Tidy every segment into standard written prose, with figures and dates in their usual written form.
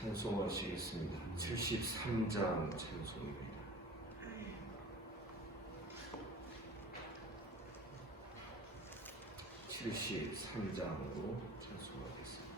찬송하시겠습니다. 73장 찬송입니다. 73장으로 찬송하겠습니다.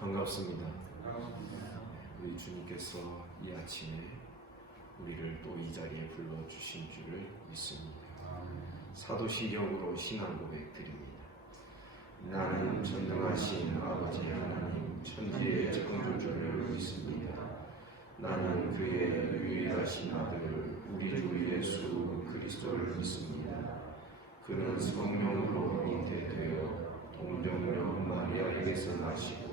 반갑습니다. 우리 주님께서 이 아침에 우리를 또 이 자리에 불러주신 줄을 믿습니다. 사도신경으로 신앙 고백 드립니다. 나는 전능하신 아버지 하나님 천지의 창조주를 믿습니다. 나는 그의 유일하신 아들 우리 주 예수 그리스도를 믿습니다. 그는 성령으로 잉태되어 동정녀 마리아에게서 나시고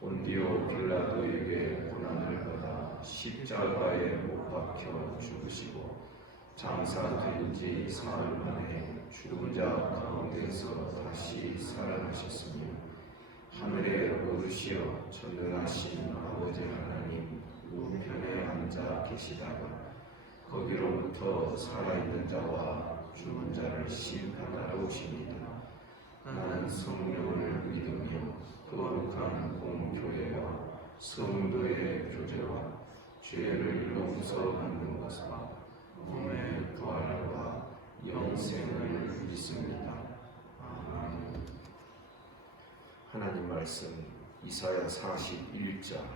본디오 빌라도에게 고난을 받아 십자가에 못 박혀 죽으시고 장사된 지 사흘 만에 죽은 자 가운데서 다시 살아나셨으며 하늘에 오르시어 전능하신 아버지 하나님 우편에 앉아 계시다가 거기로부터 살아있는 자와 죽은 자를 심판하러 오십니다. 나는 성령을 믿으며 거룩한 공교회와 성도의 교제와 죄를 용서받는 것과 몸의 부활과 영생을 믿습니다. 아멘. 하나님 말씀 이사야 41장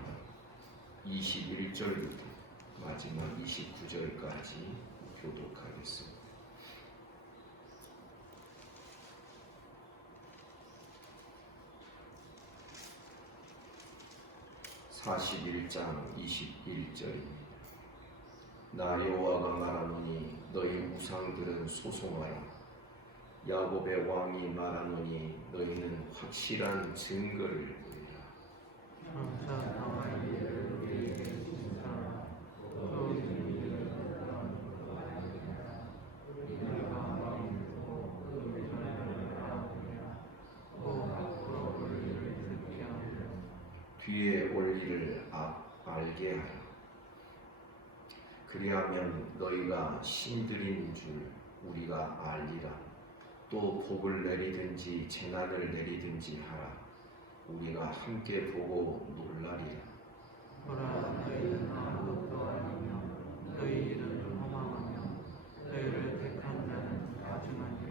21절부터 마지막 29절까지 교독하겠습니다. (41장) 21절입니다. 나 여호와가 말하노니 너희 우상들은 소송하라. 야곱의 왕이 말하노니 너희는 확실한 증거를 보이라. 뒤에 올 일을 알게 하라. 그리하면 너희가 신들인 줄 우리가 알리라. 또 복을 내리든지 재난을 내리든지 하라. 우리가 함께 보고 놀라리라. 보라, 너희는 아무것도 아니며 너희 이름은 허망하며 너희를 택한 자는 가증하니라.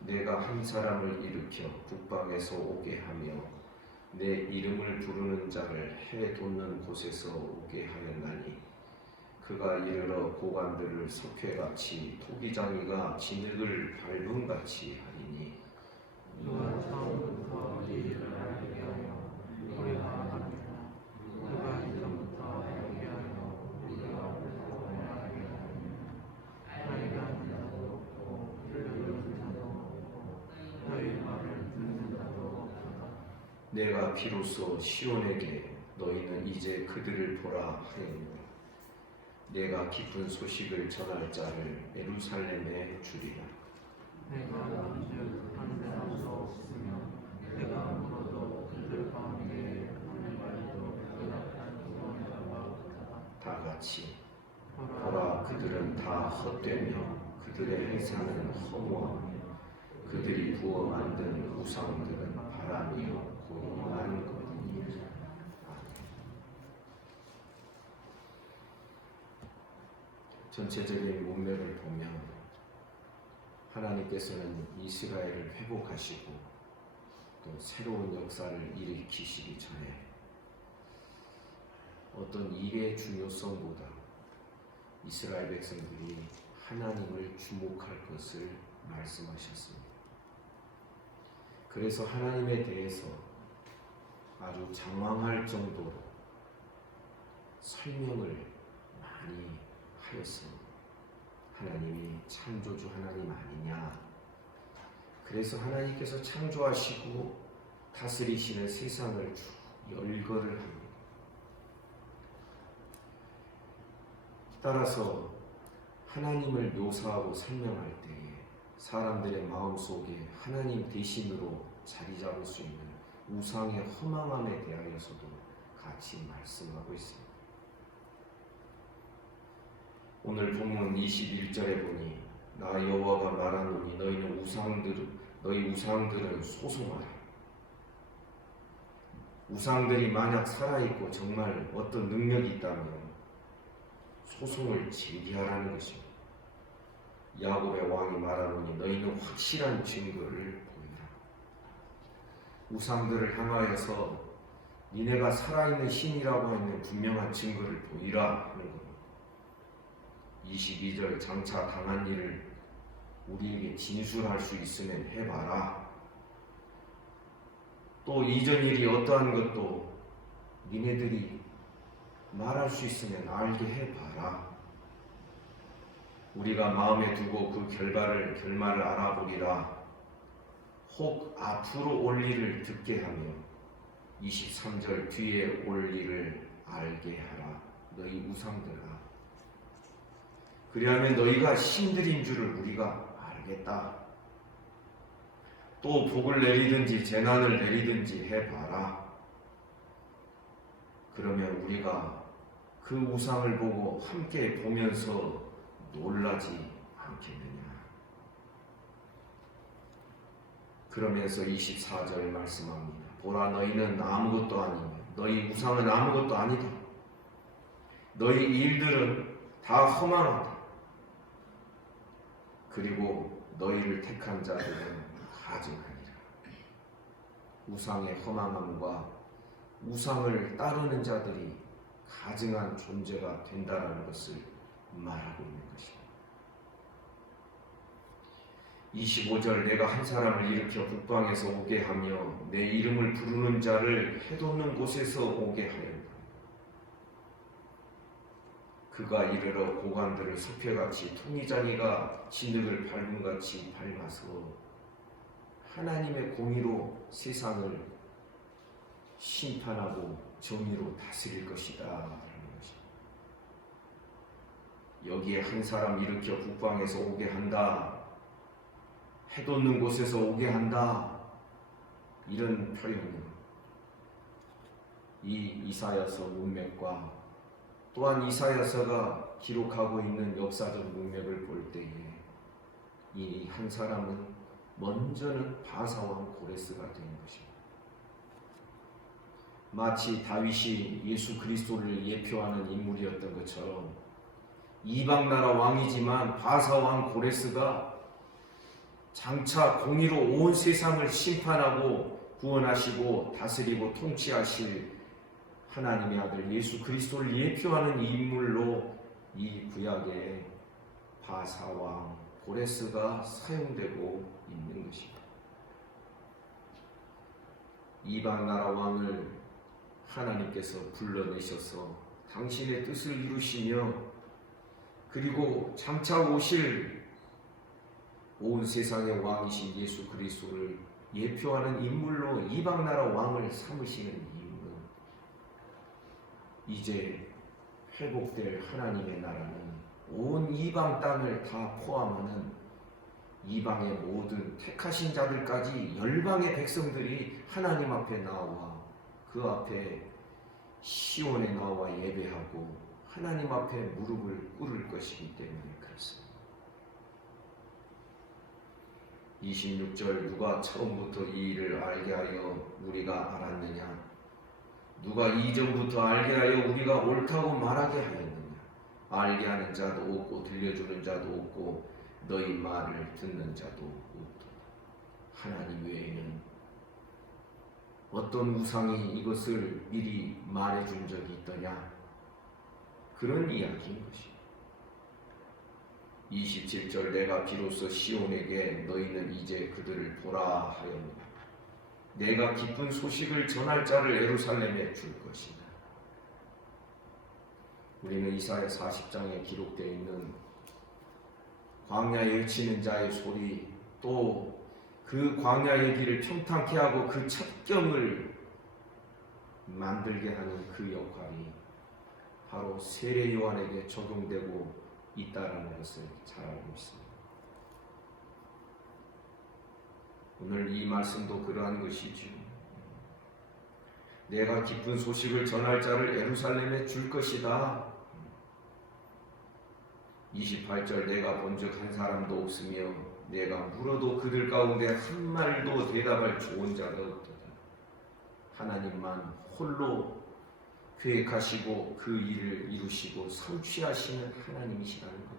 내가 한 사람을 일으켜 북방에서 오게 하며 내 이름을 부르는 자를 해 돋는 곳에서 오게 하였나니 그가 이르러 고관들을 석회같이 토기장이가 진흙을 밟음같이 하리니 누가 처음부터 이 일을 알게 하여 우리가 알았으나 누가 이전부터 알게 하여 우리가 알게 하였느냐. 알게 하는 자도 없고 들려주는 자도 없고 너희 말을 듣는 자도 없도다. 내가 비로소 시온에게 너희는 이제 그들을 보라 하였노라. 내가 기쁜 소식을 전할 자를 예루살렘에 주리라. 내가 먼즉 한 사람도 없으며 내가 물어도 그들 가운데 한 말도 대답한 소원자가 없다. 다 같이 보라, 그들은 다 헛되며 그들의 행사는 허무하며 그들이 부어 만든 우상들은 바람이요 고요한 것이니. 전체적인 문맥을 보면 하나님께서는 이스라엘을 회복하시고 또 새로운 역사를 일으키시기 전에 어떤 일의 중요성보다 이스라엘 백성들이 하나님을 주목할 것을 말씀하셨습니다. 그래서 하나님에 대해서 아주 장황할 정도로 설명을 많이 하였습니다. 하나님이 창조주 하나님 아니냐. 그래서 하나님께서 창조하시고 다스리시는 세상을 쭉 열거를 합니다. 따라서 하나님을 묘사하고 설명할 때에 사람들의 마음속에 하나님 대신으로 자리 잡을 수 있는 우상의 허망함에 대하여서도 같이 말씀하고 있습니다. 오늘 본문 21절에 보니 나 여호와가 말하노니 너희 우상들은 소송하라. 우상들이 만약 살아있고 정말 어떤 능력이 있다면 소송을 제기하라는 것입니다. 야곱의 왕이 말하노니 너희는 확실한 증거를 보이라. 우상들을 향하여서 니네가 살아있는 신이라고 하는 분명한 증거를 보이라 하는 겁니다. 22절 장차 당한 일을 우리에게 진술할 수 있으면 해봐라. 또 이전 일이 어떠한 것도 니네들이 말할 수 있으면 알게 해봐라. 우리가 마음에 두고 그 결말을 알아보리라. 혹 앞으로 올 일을 듣게 하며 23절 뒤에 올 일을 알게 하라. 너희 우상들아. 그리하면 너희가 신들인 줄을 우리가 알겠다. 또 복을 내리든지 재난을 내리든지 해봐라. 그러면 우리가 그 우상을 보고 함께 보면서 놀라지 않겠느냐. 그러면서 24절 말씀합니다. 보라, 너희는 아무것도 아니며 너희 우상은 아무것도 아니다. 너희 일들은 다 허망하다. 그리고 너희를 택한 자들은 가증하니라. 우상의 허망함과 우상을 따르는 자들이 가증한 존재가 된다는 것을 말하고 있는 것입니다. 25절 내가 한 사람을 일으켜 북방에서 오게 하며 내 이름을 부르는 자를 해돋는 곳에서 오게 하였다. 그가 이르러 고관들을 숲에같이 통이장이가 진흙을 밟음같이 밟아서 하나님의 공의로 세상을 심판하고 정의로 다스릴 것이다 라는 것입니다. 여기에 한 사람 일으켜 북방에서 오게 한다, 해돋는 곳에서 오게 한다, 이런 표현은 이 이사야서 문맥과 또한 이사야서가 기록하고 있는 역사적 문맥을 볼 때에 이 한 사람은 먼저는 바사왕 고레스가 되는 것입니다. 마치 다윗이 예수 그리스도를 예표하는 인물이었던 것처럼 이방 나라 왕이지만 바사왕 고레스가 장차 공의로 온 세상을 심판하고 구원하시고 다스리고 통치하실 하나님의 아들 예수 그리스도를 예표하는 인물로 이 구약에 바사왕 고레스가 사용되고 있는 것입니다. 이방 나라 왕을 하나님께서 불러내셔서 당신의 뜻을 이루시며 그리고 장차 오실 온 세상의 왕이신 예수 그리스도를 예표하는 인물로 이방 나라 왕을 삼으시는 이유는 이제 회복될 하나님의 나라는 온 이방 땅을 다 포함하는 이방의 모든 택하신 자들까지 열방의 백성들이 하나님 앞에 나와 그 앞에 시온에 나와 예배하고 하나님 앞에 무릎을 꿇을 것이기 때문에 그렇습니다. 26절 누가 처음부터 이 일을 알게 하여 우리가 알았느냐? 누가 이전부터 알게 하여 우리가 옳다고 말하게 하였느냐? 알게 하는 자도 없고 들려주는 자도 없고 너희 말을 듣는 자도 없도다. 하나님 외에는 어떤 우상이 이것을 미리 말해준 적이 있더냐? 그런 이야기인 것입니다. 27절 내가 비로소 시온에게 너희는 이제 그들을 보라 하였노라. 내가 기쁜 소식을 전할 자를 예루살렘에 줄 것이다. 우리는 이사야 40장에 기록되어 있는 광야에 외치는 자의 소리 또 그 광야의 길을 평탄케 하고 그 첩경을 만들게 하는 그 역할이 바로 세례 요한에게 적용되고 있다라는 것을 잘 알고 있습니다. 오늘 이 말씀도 그러한 것이지요. 내가 기쁜 소식을 전할 자를 예루살렘에 줄 것이다. 28절 내가 본즉 한 사람도 없으며 내가 물어도 그들 가운데 한 말도 대답할 좋은 자가 없도다. 하나님만 홀로 계획하시고 그 일을 이루시고 성취하시는 하나님이시라는 겁니다.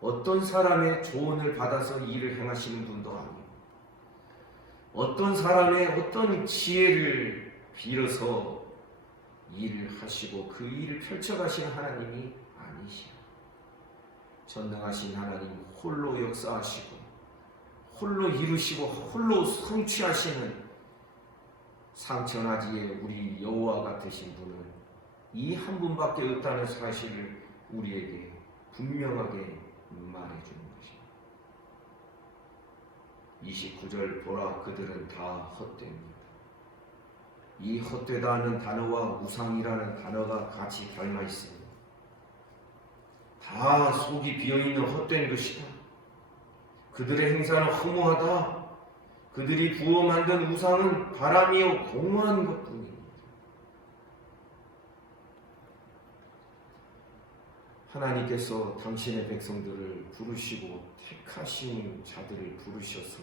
어떤 사람의 조언을 받아서 일을 행하시는 분도 아니고 어떤 사람의 어떤 지혜를 빌어서 일을 하시고 그 일을 펼쳐가시는 하나님이 아니시오. 전능하신 하나님 홀로 역사하시고 홀로 이루시고 홀로 성취하시는 상천하지에 우리 여호와 같으신 분은 이 한 분밖에 없다는 사실을 우리에게 분명하게 말해주는 것입니다. 29절 보라 그들은 다 헛됩니다. 이 헛되다는 단어와 우상이라는 단어가 같이 닮아 있습니다. 다 속이 비어있는 헛된 것이다. 그들의 행사는 허무하다. 그들이 부어 만든 우상은 바람이요 공허한 것뿐입니다. 하나님께서 당신의 백성들을 부르시고 택하신 자들을 부르셔서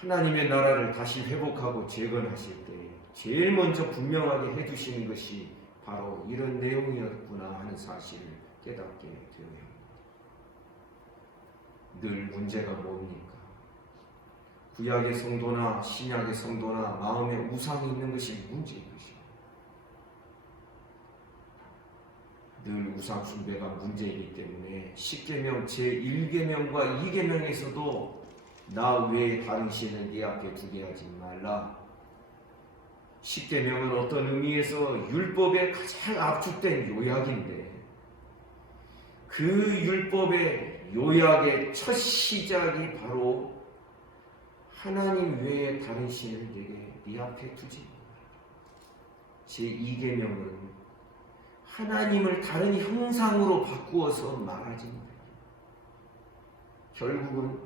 하나님의 나라를 다시 회복하고 재건하실 때 제일 먼저 분명하게 해주시는 것이 바로 이런 내용이었구나 하는 사실을 깨닫게 되어야 합니다. 늘 문제가 뭡니까? 구약의 성도나 신약의 성도나 마음에 우상이 있는 것이 문제인 것입니다. 늘 우상 숭배가 문제이기 때문에 십계명 제1계명과 2계명에서도 나 외에 다른 신을 네 앞에 두게 하지 말라. 십계명은 어떤 의미에서 율법의 가장 압축된 요약인데 그 율법의 요약의 첫 시작이 바로 하나님 외에 다른 신을 내게 네 앞에 두지. 제2계명은 하나님을 다른 형상으로 바꾸어서 말하지 못해. 결국은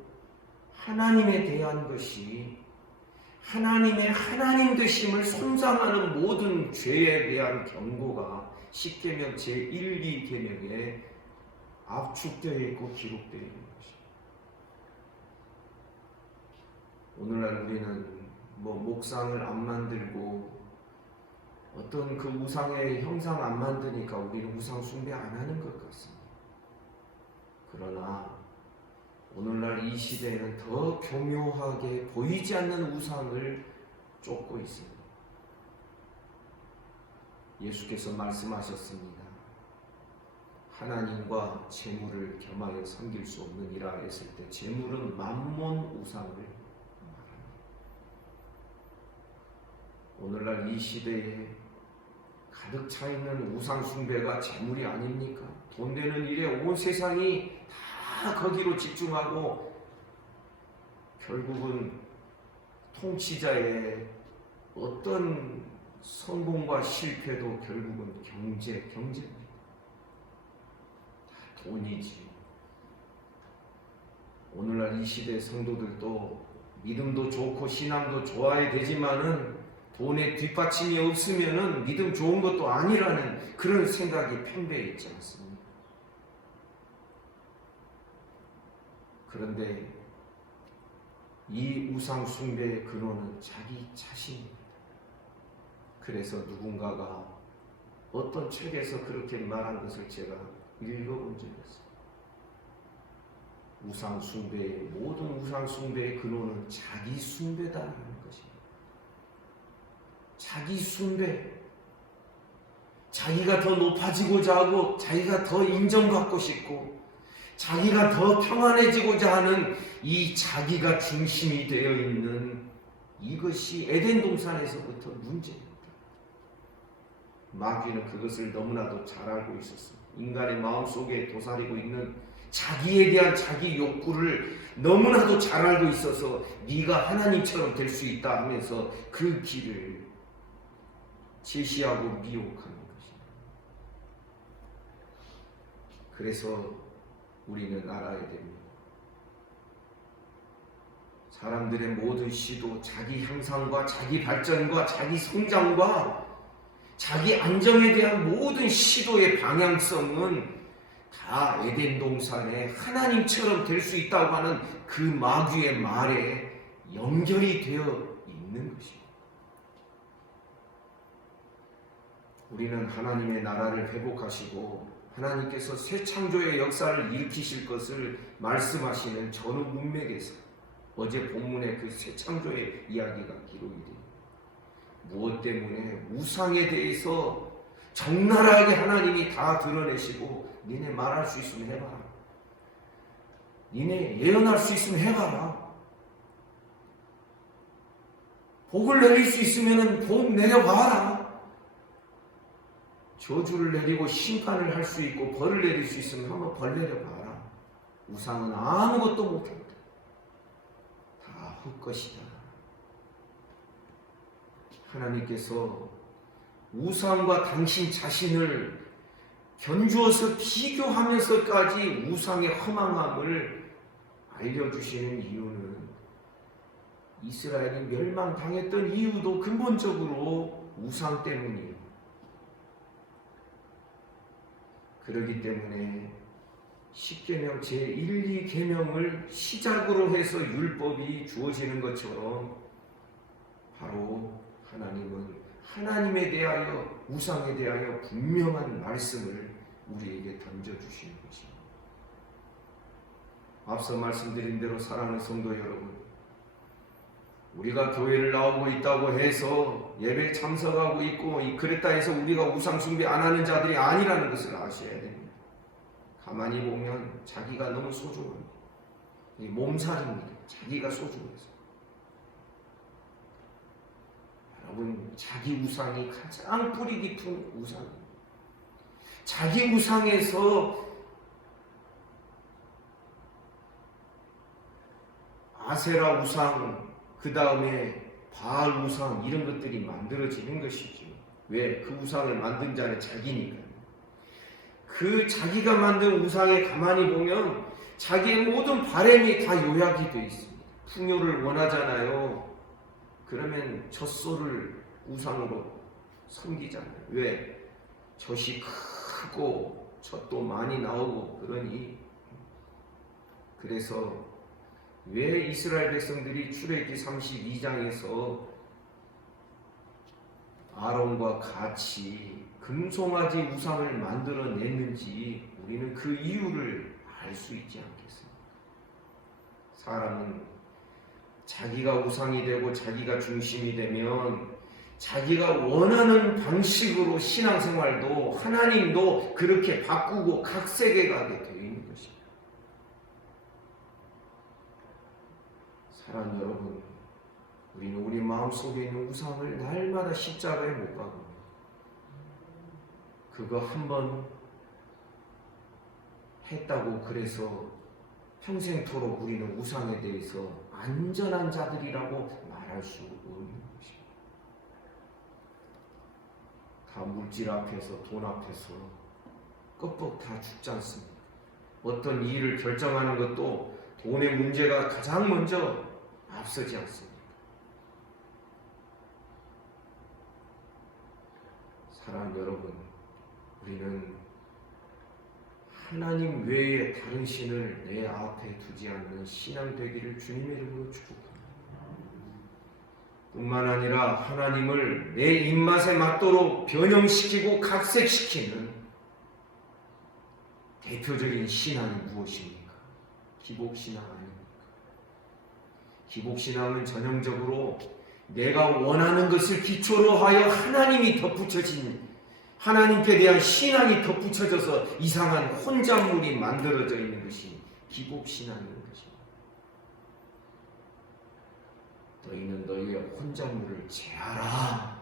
하나님에 대한 것이 하나님의 하나님 되심을 손상하는 모든 죄에 대한 경고가 십계명 제1, 2계명에 압축되어 있고 기록되어 있는 것입니다. 오늘날 우리는 목상을 안 만들고 어떤 그 우상의 형상 안 만드니까 우리는 우상 숭배 안 하는 것 같습니다. 그러나 오늘날 이 시대에는 더 교묘하게 보이지 않는 우상을 쫓고 있습니다. 예수께서 말씀하셨습니다. 하나님과 재물을 겸하여 섬길 수 없느니라 했을 때 재물은 만몬 우상을 말합니다. 오늘날 이 시대에 가득 차 있는 우상 숭배가 재물이 아닙니까? 돈 되는 일에 온 세상이 다 거기로 집중하고 결국은 통치자의 어떤 성공과 실패도 결국은 경제입니다. 다 돈이지. 오늘날 이 시대 성도들도 믿음도 좋고 신앙도 좋아야 되지만은 돈에 뒷받침이 없으면은 믿음 좋은 것도 아니라는 그런 생각이 편배해 있지 않습니까? 그런데 이 우상 숭배의 근원은 자기 자신입니다. 그래서 누군가가 어떤 책에서 그렇게 말한 것을 제가 읽어본 적이 있어요. 우상 숭배의 모든 우상 숭배의 근원은 자기 숭배다라는 것입니다. 자기 숭배, 자기가 더 높아지고자 하고 자기가 더 인정받고 싶고 자기가 더 평안해지고자 하는 이 자기가 중심이 되어 있는 이것이 에덴 동산에서부터 문제입니다. 마귀는 그것을 너무나도 잘 알고 있었습니다. 인간의 마음속에 도사리고 있는 자기에 대한 자기 욕구를 너무나도 잘 알고 있어서 네가 하나님처럼 될 수 있다 하면서 그 길을 제시하고 미혹하는 것입니다. 그래서 우리는 알아야 됩니다. 사람들의 모든 시도 자기 향상과 자기 발전과 자기 성장과 자기 안정에 대한 모든 시도의 방향성은 다 에덴 동산에 하나님처럼 될 수 있다고 하는 그 마귀의 말에 연결이 되어 있는 것입니다. 우리는 하나님의 나라를 회복하시고 하나님께서 새 창조의 역사를 일으키실 것을 말씀하시는 전후 문맥에서 어제 본문의 그 새 창조의 이야기가 기록이 됩니다. 무엇 때문에? 우상에 대해서 적나라하게 하나님이 다 드러내시고 니네 말할 수 있으면 해봐라. 니네 예언할 수 있으면 해봐라. 복을 내릴 수 있으면 복 내려봐라. 저주를 내리고 심판을 할 수 있고 벌을 내릴 수 있으면 한번 벌 내려봐라. 우상은 아무것도 못한다. 다 헛것이다. 하나님께서 우상과 당신 자신을 견주어서 비교하면서까지 우상의 허망함을 알려주시는 이유는 이스라엘이 멸망당했던 이유도 근본적으로 우상 때문이에요. 그렇기 때문에 십계명 제1, 2계명을 시작으로 해서 율법이 주어지는 것처럼 바로 하나님은 하나님에 대하여, 우상에 대하여 분명한 말씀을 우리에게 던져주시는 것입니다. 앞서 말씀드린 대로 사랑하는 성도 여러분, 우리가 교회를 나오고 있다고 해서 예배에 참석하고 있고 그랬다 해서 우리가 우상 숭배 안 하는 자들이 아니라는 것을 아셔야 됩니다. 가만히 보면 자기가 너무 소중합니다. 이 몸살입니다. 자기가 소중해서. 여러분, 자기 우상이 가장 뿌리 깊은 우상입니다. 자기 우상에서 아세라 우상, 그 다음에 바알 우상, 이런 것들이 만들어지는 것이죠. 왜? 그 우상을 만든 자는 자기니까요. 그 자기가 만든 우상에 가만히 보면 자기의 모든 바램이 다 요약이 되어 있습니다. 풍요를 원하잖아요. 그러면 젖소를 우상으로 섬기잖아요. 왜? 젖이 크고 젖도 많이 나오고 그러니. 그래서 왜 이스라엘 백성들이 출애굽기 32장에서 아론과 같이 금송아지 우상을 만들어냈는지 우리는 그 이유를 알 수 있지 않겠습니까? 사람은 자기가 우상이 되고 자기가 중심이 되면 자기가 원하는 방식으로 신앙생활도 하나님도 그렇게 바꾸고 각색해 가게 되어 있는 것입니다. 사랑하는 여러분, 우리는 우리 마음속에 있는 우상을 날마다 십자가에 못 박습니다. 그거 한번 했다고 그래서 평생토록 우리는 우상에 대해서 안전한 자들이라고 말할 수 없는 것입니다. 다 물질 앞에서, 돈 앞에서 껍벅 다 죽지 않습니까? 어떤 일을 결정하는 것도 돈의 문제가 가장 먼저 앞서지 않습니까? 사랑하는 여러분, 우리는 하나님 외에 다른 신을 내 앞에 두지 않는 신앙 되기를 주님의 이름으로 축복합니다. 뿐만 아니라 하나님을 내 입맛에 맞도록 변형시키고 각색시키는 대표적인 신앙이 무엇입니까? 기복신앙 아닙니까? 기복신앙은 전형적으로 내가 원하는 것을 기초로 하여 하나님이 덧붙여진, 하나님께 대한 신앙이 덧붙여져서 이상한 혼잣물이 만들어져 있는 것이 기복신앙인 것입니다. 너희는 너희의 혼잣물을 제하라.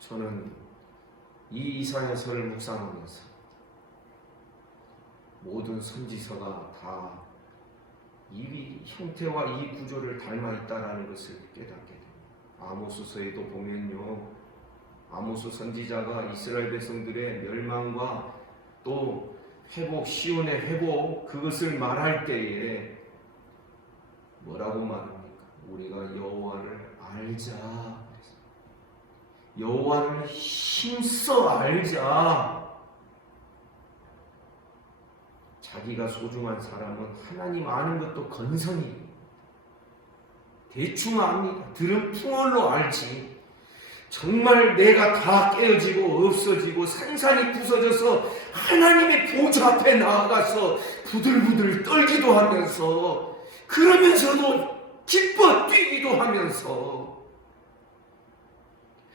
저는 이 이사야서를 묵상하면서 모든 선지서가 다 이 형태와 이 구조를 닮아 있다라는 것을 깨닫게 됩니다. 아모스서에도 보면요, 아모스 선지자가 이스라엘 백성들의 멸망과 또 회복, 시온의 회복, 그것을 말할 때에 뭐라고 말합니까? 우리가 여호와를 알자. 여호와를 힘써 알자. 자기가 소중한 사람은 하나님 아는 것도 건성이 대충 압니다. 들은 풍월로 알지. 정말 내가 다 깨어지고 없어지고 산산이 부서져서 하나님의 보좌 앞에 나아가서 부들부들 떨기도 하면서, 그러면서도 기뻐 뛰기도 하면서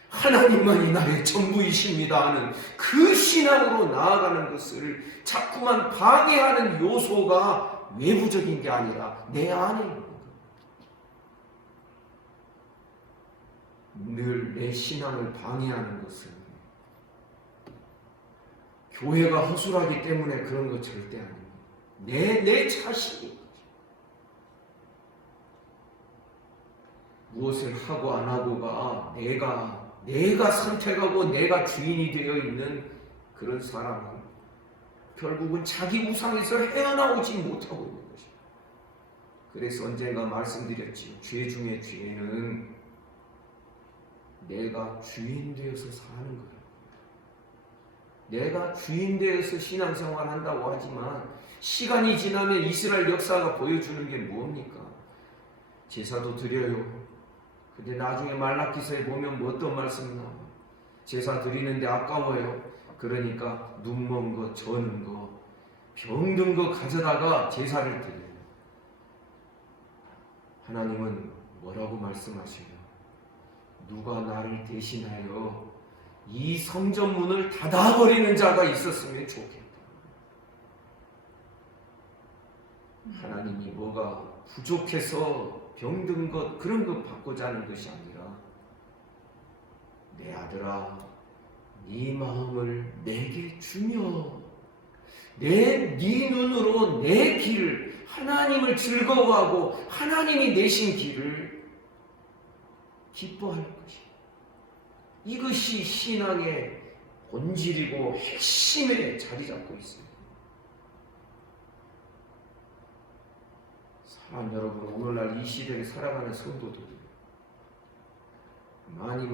하나님만이 나의 전부이십니다 하는 그 신앙으로 나아가는 것을 자꾸만 방해하는 요소가 외부적인 게 아니라 내 안에 있는 겁니다. 늘 내 신앙을 방해하는 것은 교회가 허술하기 때문에 그런 거 절대 아닙니다. 내 자신이 무엇을 하고 안 하고가 내가 선택하고 내가 주인이 되어 있는 그런 사람은 결국은 자기 우상에서 헤어나오지 못하고 있는 것입니다. 그래서 언젠가 말씀드렸지요. 죄 중에 죄는 내가 주인 되어서 사는 거예요. 내가 주인 되어서 신앙생활 한다고 하지만 시간이 지나면 이스라엘 역사가 보여주는 게 뭡니까? 제사도 드려요. 근데 나중에 말라기서에 보면 뭐 어떤 말씀이 나와요? 제사 드리는데 아까워요. 그러니까 눈먼 거, 저는 거, 병든 거 가져다가 제사를 드려요. 하나님은 뭐라고 말씀하셔요? 누가 나를 대신하여 이 성전문을 닫아버리는 자가 있었으면 좋겠다. 하나님이 뭐가 부족해서 병든 것 그런 것 받고자 하는 것이 아니라 내 아들아 네 마음을 내게 주며 네 눈으로 내 길을 하나님을 즐거워하고 하나님이 내신 길을 기뻐하는 것이에요. 이것이 신앙의 본질이고 핵심에 자리 잡고 있습니다. 사랑 여러분, 오늘날 이 시대에 살아가는 성도들이 많이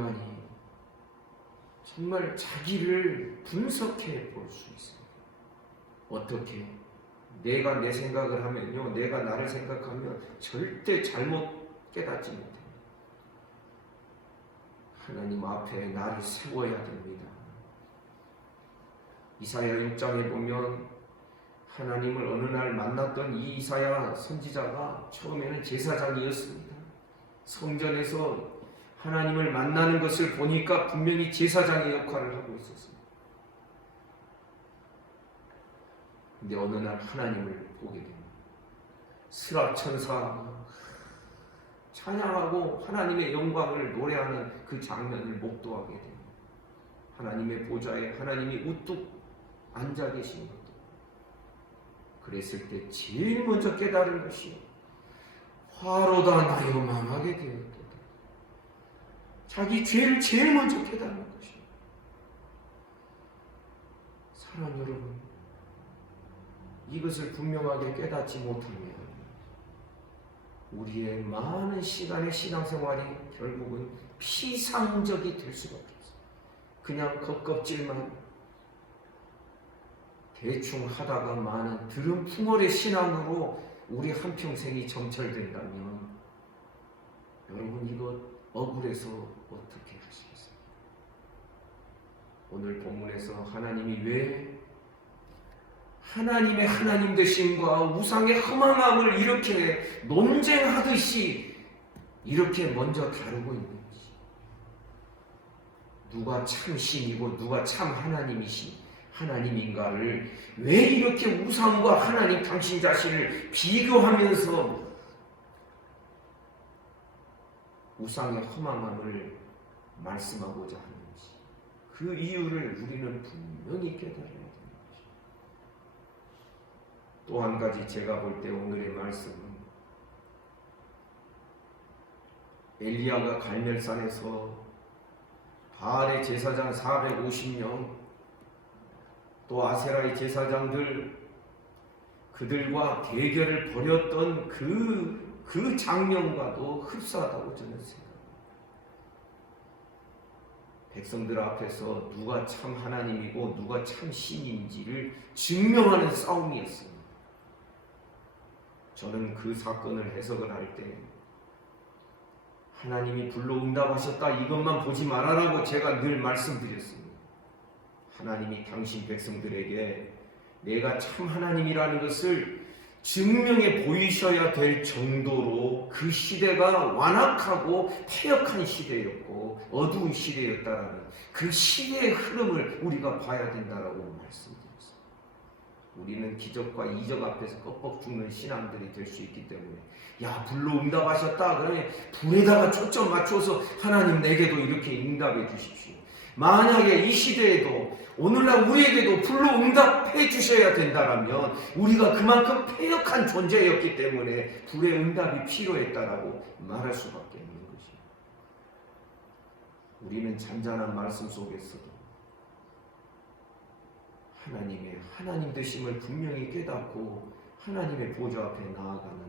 정말 자기를 분석해 볼 수 있습니다. 어떻게? 내가 내 생각을 하면요, 내가 나를 생각하면 절대 잘못 깨닫지 못해요. 하나님 앞에 나를 세워야 됩니다. 이사야 6장에 보면 하나님을 어느 날 만났던 이 이사야 선지자가 처음에는 제사장이었습니다. 성전에서 하나님을 만나는 것을 보니까 분명히 제사장의 역할을 하고 있었습니다. 근데 어느 날 하나님을 보게 됩니다. 스라천사가 찬양하고 하나님의 영광을 노래하는 그 장면을 목도하게 됩니다. 하나님의 보좌에 하나님이 우뚝 앉아 계신 것도. 그랬을 때 제일 먼저 깨달은 것이 화로다 나여 망하게 되었다. 자기 죄를 제일 먼저 깨달은 것이에요. 사랑 여러분, 이것을 분명하게 깨닫지 못하면 우리의 많은 시간의 신앙생활이 결국은 피상적이 될 수밖에 없어요. 그냥 겉껍질만 대충 하다가 많은 드럼풍어의 신앙으로 우리 한평생이 점철된다면 여러분 이거 억울해서 어떻게 하시겠어요? 오늘 본문에서 하나님이 왜 하나님의 하나님 되심과 우상의 허망함을 이렇게 논쟁하듯이 이렇게 먼저 다루고 있는지, 누가 참 신이고 누가 참 하나님인가를 왜 이렇게 우상과 하나님 당신 자신을 비교하면서 우상의 허망함을 말씀하고자 하는지, 그 이유를 우리는 분명히 깨달아야 됩니다. 또 한 가지 제가 볼 때 오늘의 말씀은 엘리야가 갈멜산에서 바알의 제사장 450명 또 아세라의 제사장들 그들과 대결을 벌였던 그 장면과도 흡사하다고 저는 생각합니다. 백성들 앞에서 누가 참 하나님이고 누가 참 신인지를 증명하는 싸움이었습니다. 저는 그 사건을 해석을 할 때 하나님이 불러응답하셨다 이것만 보지 말아라고 제가 늘 말씀드렸습니다. 하나님이 당신 백성들에게 내가 참 하나님이라는 것을 증명해 보이셔야 될 정도로 그 시대가 완악하고 패역한 시대였고 어두운 시대였다라는 그 시대의 흐름을 우리가 봐야 된다라고 말씀드렸습니다. 우리는 기적과 이적 앞에서 껍벅 죽는 신앙들이 될 수 있기 때문에 야 불로 응답하셨다 그러면 불에다가 초점 맞춰서 하나님 내게도 이렇게 응답해 주십시오. 만약에 이 시대에도 오늘날 우리에게도 불로 응답해 주셔야 된다면 우리가 그만큼 패역한 존재였기 때문에 불의 응답이 필요했다라고 말할 수밖에 없는 것입니다. 우리는 잔잔한 말씀 속에서도 하나님의 하나님 되심을 분명히 깨닫고 하나님의 보좌 앞에 나아가는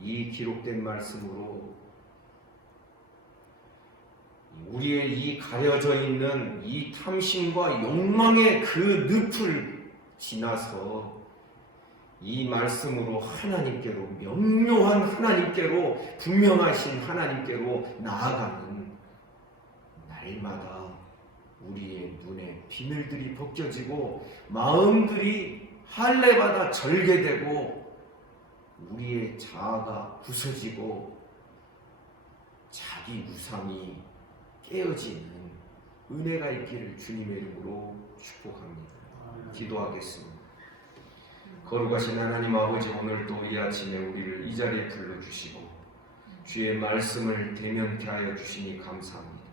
이 기록된 말씀으로 우리의 이 가려져 있는 이 탐심과 욕망의 그 늪을 지나서 이 말씀으로 하나님께로, 명료한 하나님께로, 분명하신 하나님께로 나아가는 날마다 우리의 눈에 비늘들이 벗겨지고 마음들이 할례받아 절개되고 우리의 자아가 부서지고 자기 우상이 깨어지는 은혜가 있기를 주님의 이름으로 축복합니다. 기도하겠습니다. 거룩하신 하나님 아버지, 오늘도 이 아침에 우리를 이 자리에 불러주시고 주의 말씀을 대면케 하여 주시니 감사합니다.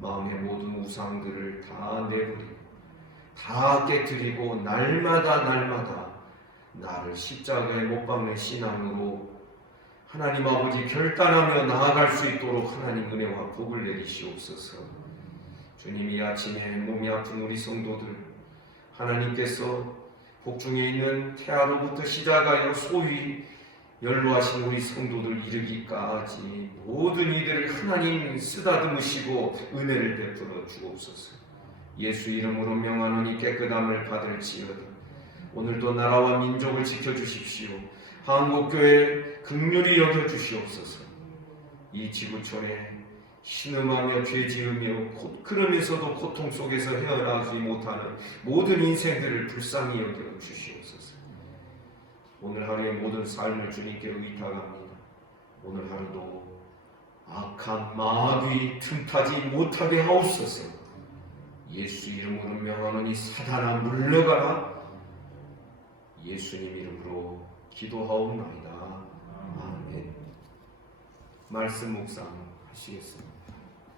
마음의 모든 우상들을 다 내버리고 다 깨뜨리고 날마다 나를 십자가에 못 박는 신앙으로 하나님 아버지 결단하며 나아갈 수 있도록 하나님 은혜와 복을 내리시옵소서. 주님, 이 아침에 몸이 아픈 우리 성도들, 하나님께서 복중에 있는 태아로부터 시작하여 소위 연로하신 우리 성도들 이르기까지 모든 이들을 하나님 쓰다듬으시고 은혜를 베풀어 주옵소서. 예수 이름으로 명하노니 깨끗함을 받을지어다. 오늘도 나라와 민족을 지켜주십시오. 한국교회 긍휼히 여겨주시옵소서. 이 지구촌에 신음하며 죄지으며 그러면서도 고통 속에서 헤어나오지 못하는 모든 인생들을 불쌍히 여겨주시옵소서. 오늘 하루의 모든 삶을 주님께 의탁합니다. 오늘 하루도 악한 마귀 틈타지 못하게 하옵소서. 예수 이름으로 명하노니 사단아 물러가라. 예수님 이름으로 기도하옵나이다. 아멘. 말씀 묵상하시겠습니다.